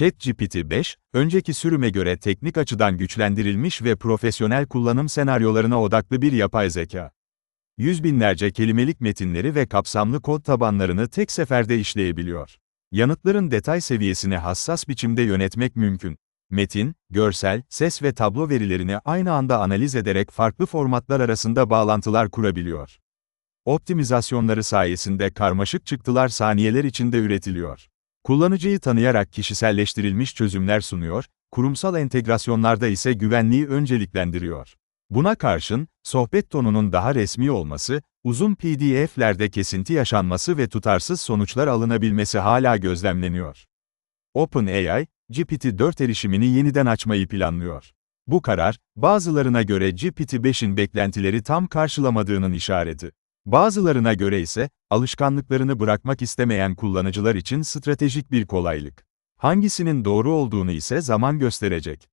ChatGPT 5, önceki sürüme göre teknik açıdan güçlendirilmiş ve profesyonel kullanım senaryolarına odaklı bir yapay zeka. Yüz binlerce kelimelik metinleri ve kapsamlı kod tabanlarını tek seferde işleyebiliyor. Yanıtların detay seviyesini hassas biçimde yönetmek mümkün. Metin, görsel, ses ve tablo verilerini aynı anda analiz ederek farklı formatlar arasında bağlantılar kurabiliyor. Optimizasyonları sayesinde karmaşık çıktılar saniyeler içinde üretiliyor. Kullanıcıyı tanıyarak kişiselleştirilmiş çözümler sunuyor, kurumsal entegrasyonlarda ise güvenliği önceliklendiriyor. Buna karşın, sohbet tonunun daha resmi olması, uzun PDF'lerde kesinti yaşanması ve tutarsız sonuçlar alınabilmesi hala gözlemleniyor. OpenAI, GPT-4 erişimini yeniden açmayı planlıyor. Bu karar, bazılarına göre GPT-5'in beklentileri tam karşılamadığının işareti. Bazılarına göre ise, alışkanlıklarını bırakmak istemeyen kullanıcılar için stratejik bir kolaylık. Hangisinin doğru olduğunu ise zaman gösterecek.